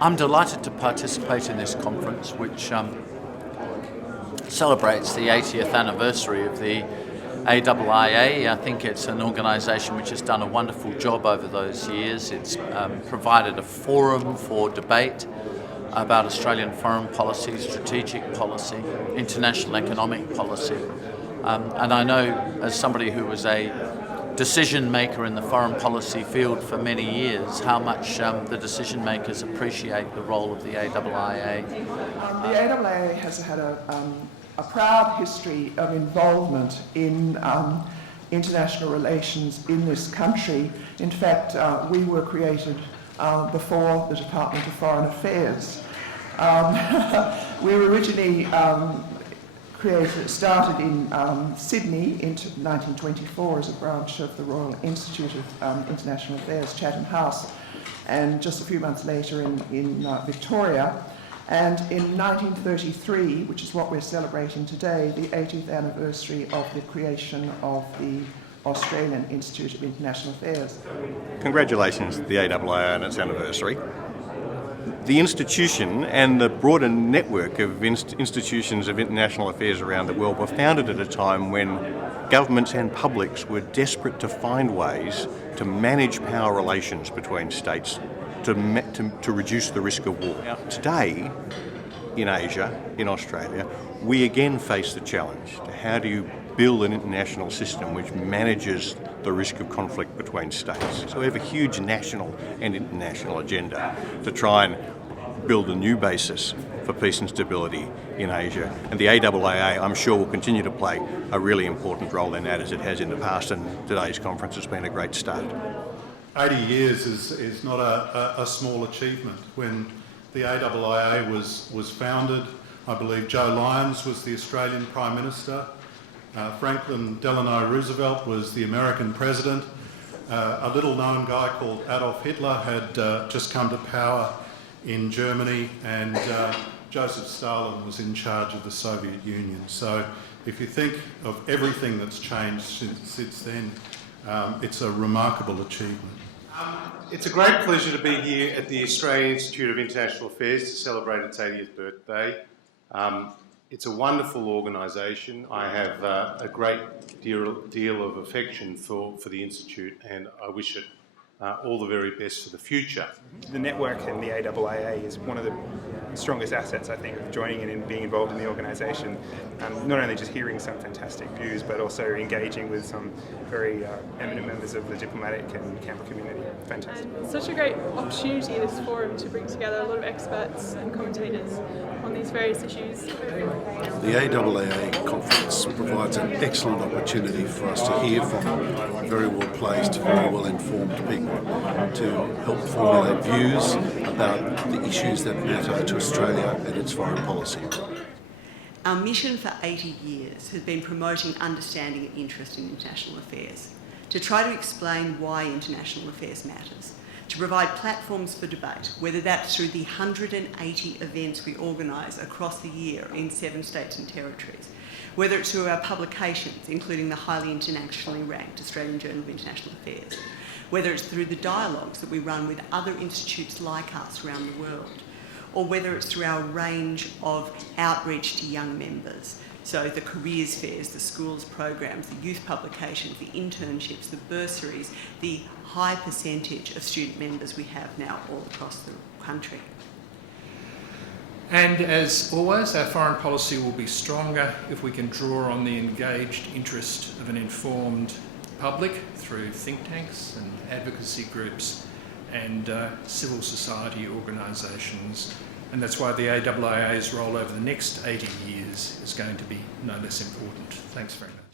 I'm delighted to participate in this conference, which celebrates the 80th anniversary of the AIIA. I think it's an organisation which has done a wonderful job over those years. It's provided a forum for debate about Australian foreign policy, strategic policy, international economic policy. And I know, as somebody who was a decision maker in the foreign policy field for many years, how much the decision makers appreciate the role of the AIIA. The AIIA has had a proud history of involvement in international relations in this country. In fact, we were created before the Department of Foreign Affairs. We were originally started in Sydney in 1924 as a branch of the Royal Institute of International Affairs, Chatham House, and just a few months later in Victoria. And in 1933, which is what we're celebrating today, the 80th anniversary of the creation of the Australian Institute of International Affairs. Congratulations to the AIIA on its anniversary. The institution and the broader network of institutions of international affairs around the world were founded at a time when governments and publics were desperate to find ways to manage power relations between states to reduce the risk of war. Now, today, in Asia, in Australia, we again face the challenge to how do you build an international system which manages the risk of conflict between states. So we have a huge national and international agenda to try and build a new basis for peace and stability in Asia. And the AIIA, I'm sure, will continue to play a really important role in that as it has in the past, and today's conference has been a great start. 80 years is not a small achievement. When the AIIA was founded, I believe Joe Lyons was the Australian Prime Minister, Franklin Delano Roosevelt was the American President, a little known guy called Adolf Hitler had just come to power in Germany, and Joseph Stalin was in charge of the Soviet Union. So if you think of everything that's changed since then, it's a remarkable achievement. It's a great pleasure to be here at the Australian Institute of International Affairs to celebrate its 80th birthday. It's a wonderful organisation. I have a great deal of affection for the Institute, and I wish it all the very best for the future. The network in the AIIA is one of the strongest assets, I think, of joining in and being involved in the organisation. Not only just hearing some fantastic views, but also engaging with some very eminent members of the diplomatic and Canberra community. Fantastic. And such a great opportunity, this forum, to bring together a lot of experts and commentators on these various issues. The AIIA conference provides an excellent opportunity for us to hear from very well placed, very well informed people to help formulate views about the issues that matter to Australia and its foreign policy. Our mission for 80 years has been promoting understanding and interest in international affairs, to try to explain why international affairs matters, to provide platforms for debate, whether that's through the 180 events we organise across the year in 7 states and territories, whether it's through our publications, including the highly internationally ranked Australian Journal of International Affairs, whether it's through the dialogues that we run with other institutes like us around the world, or whether it's through our range of outreach to young members. So the careers fairs, the schools programs, the youth publications, the internships, the bursaries, the high percentage of student members we have now all across the country. And as always, our foreign policy will be stronger if we can draw on the engaged interest of an informed public through think tanks and advocacy groups and civil society organisations. And that's why the AIIA's role over the next 80 years is going to be no less important. Thanks very much.